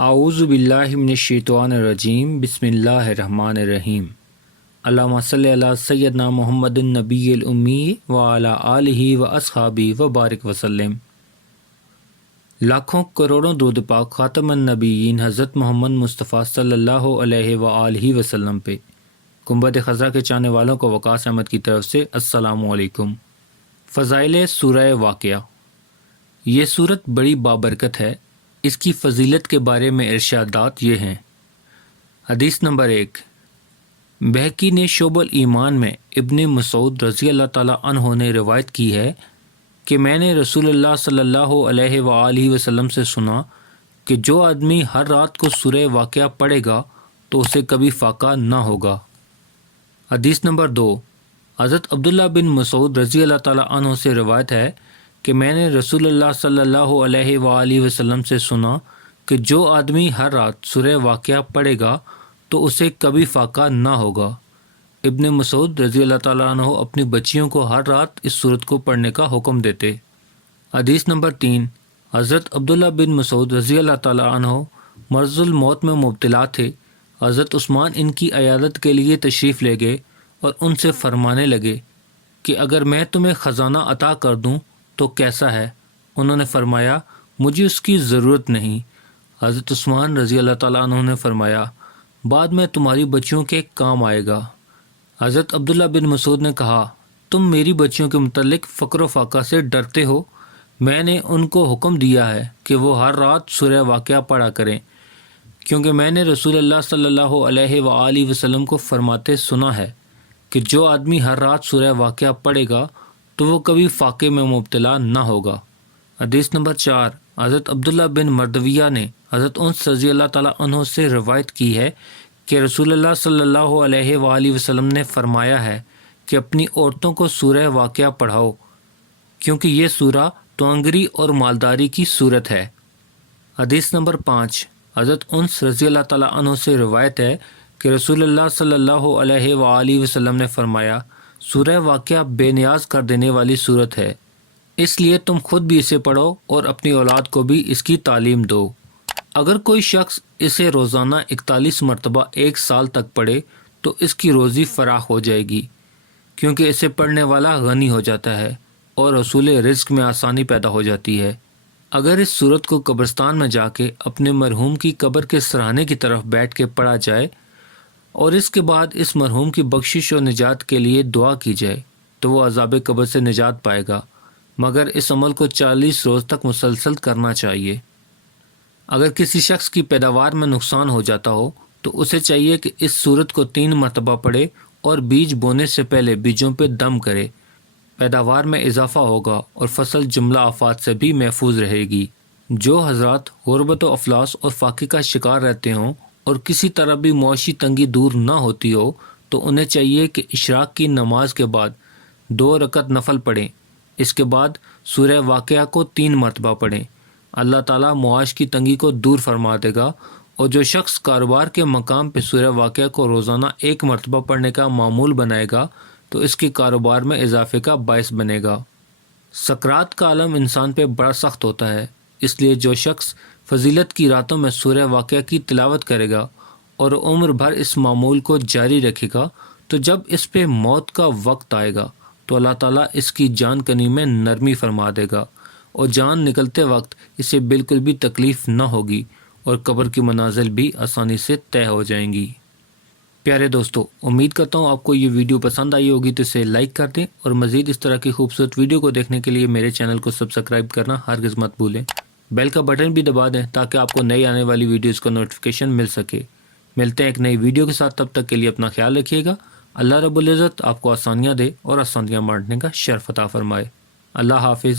اعوذ باللہ من الشیطان الرجیم بسم اللہ الرحمن الرحیم اللہم صلی علی سیدنا محمد النبی الامی وعلی آلہ و اصحابہ و بارک وسلم۔ لاکھوں کروڑوں درود پاک خاتم النبیین حضرت محمد مصطفیٰ صلی اللہ علیہ وآلہ وسلم پہ۔ گنبد خضرا کے چاہنے والوں کو وقاص احمد کی طرف سے السلام علیکم۔ فضائل سورہ واقعہ۔ یہ صورت بڑی بابرکت ہے۔ اس کی فضیلت کے بارے میں ارشادات یہ ہیں۔ حدیث نمبر 1، بہقی نے شعب الایمان میں ابن مسعود رضی اللہ تعالیٰ عنہ نے روایت کی ہے کہ میں نے رسول اللہ صلی اللہ علیہ وآلہ وسلم سے سنا کہ جو آدمی ہر رات کو سورہ واقعہ پڑھے گا تو اسے کبھی فاقہ نہ ہوگا۔ حدیث نمبر 2، حضرت عبداللہ بن مسعود رضی اللہ تعالیٰ عنہ سے روایت ہے کہ میں نے رسول اللہ صلی اللہ علیہ وآلہ وسلم سے سنا کہ جو آدمی ہر رات سورہ واقعہ پڑھے گا تو اسے کبھی فاقہ نہ ہوگا۔ ابن مسعود رضی اللہ تعالیٰ عنہ اپنی بچیوں کو ہر رات اس صورت کو پڑھنے کا حکم دیتے۔ حدیث نمبر 3، حضرت عبداللہ بن مسعود رضی اللہ تعالیٰ عنہ مرض الموت میں مبتلا تھے۔ حضرت عثمان ان کی عیادت کے لیے تشریف لے گئے اور ان سے فرمانے لگے کہ اگر میں تمہیں خزانہ عطا کر دوں تو کیسا ہے؟ انہوں نے فرمایا مجھے اس کی ضرورت نہیں۔ حضرت عثمان رضی اللہ تعالیٰ عنہ نے فرمایا بعد میں تمہاری بچیوں کے کام آئے گا۔ حضرت عبداللہ بن مسعود نے کہا تم میری بچیوں کے متعلق فقر و فاقہ سے ڈرتے ہو؟ میں نے ان کو حکم دیا ہے کہ وہ ہر رات سورہ واقعہ پڑھا کریں، کیونکہ میں نے رسول اللہ صلی اللہ علیہ وآلہ وسلم کو فرماتے سنا ہے کہ جو آدمی ہر رات سورہ واقعہ پڑھے گا تو وہ کبھی فاقے میں مبتلا نہ ہوگا۔ حدیث نمبر 4، حضرت عبداللہ بن مردویہ نے حضرت انس رضی اللہ تعالیٰ عنہ سے روایت کی ہے کہ رسول اللہ صلی اللہ علیہ وآلہ وسلم نے فرمایا ہے کہ اپنی عورتوں کو سورہ واقعہ پڑھاؤ، کیونکہ یہ سورہ توانگری اور مالداری کی صورت ہے۔ حدیث نمبر 5، حضرت انس رضی اللہ تعالیٰ عنہ سے روایت ہے کہ رسول اللہ صلی اللہ علیہ وآلہ وسلم نے فرمایا سورہ واقعہ بے نیاز کر دینے والی صورت ہے، اس لیے تم خود بھی اسے پڑھو اور اپنی اولاد کو بھی اس کی تعلیم دو۔ اگر کوئی شخص اسے روزانہ 41 مرتبہ 1 سال تک پڑھے تو اس کی روزی فراخ ہو جائے گی، کیونکہ اسے پڑھنے والا غنی ہو جاتا ہے اور حصول رزق میں آسانی پیدا ہو جاتی ہے۔ اگر اس صورت کو قبرستان میں جا کے اپنے مرحوم کی قبر کے سرانے کی طرف بیٹھ کے پڑھا جائے اور اس کے بعد اس مرحوم کی بخشش و نجات کے لیے دعا کی جائے تو وہ عذاب قبر سے نجات پائے گا، مگر اس عمل کو 40 روز تک مسلسل کرنا چاہیے۔ اگر کسی شخص کی پیداوار میں نقصان ہو جاتا ہو تو اسے چاہیے کہ اس صورت کو 3 مرتبہ پڑھے اور بیج بونے سے پہلے بیجوں پہ دم کرے۔ پیداوار میں اضافہ ہوگا اور فصل جملہ آفات سے بھی محفوظ رہے گی۔ جو حضرات غربت و افلاس اور فاقے کا شکار رہتے ہوں اور کسی طرح بھی معاشی تنگی دور نہ ہوتی ہو تو انہیں چاہیے کہ اشراق کی نماز کے بعد 2 رکعت نفل پڑھیں، اس کے بعد سورہ واقعہ کو 3 مرتبہ پڑھیں۔ اللہ تعالیٰ معاش کی تنگی کو دور فرما دے گا، اور جو شخص کاروبار کے مقام پہ سورہ واقعہ کو روزانہ 1 مرتبہ پڑھنے کا معمول بنائے گا تو اس کے کاروبار میں اضافے کا باعث بنے گا۔ سکرات کا عالم انسان پہ بڑا سخت ہوتا ہے، اس لیے جو شخص فضیلت کی راتوں میں سورہ واقعہ کی تلاوت کرے گا اور عمر بھر اس معمول کو جاری رکھے گا تو جب اس پہ موت کا وقت آئے گا تو اللہ تعالیٰ اس کی جان کنی میں نرمی فرما دے گا اور جان نکلتے وقت اسے بالکل بھی تکلیف نہ ہوگی اور قبر کی منازل بھی آسانی سے طے ہو جائیں گی۔ پیارے دوستو، امید کرتا ہوں آپ کو یہ ویڈیو پسند آئی ہوگی تو اسے لائک کر دیں، اور مزید اس طرح کی خوبصورت ویڈیو کو دیکھنے کے لیے میرے چینل کو سبسکرائب کرنا ہرگز مت بھولیں۔ بیل کا بٹن بھی دبا دیں تاکہ آپ کو نئی آنے والی ویڈیوز کا نوٹیفیکیشن مل سکے۔ ملتے ہیں ایک نئی ویڈیو کے ساتھ، تب تک کے لیے اپنا خیال رکھیے گا۔ اللہ رب العزت آپ کو آسانیاں دے اور آسانیاں بانٹنے کا شرف عطا فرمائے۔ اللہ حافظ۔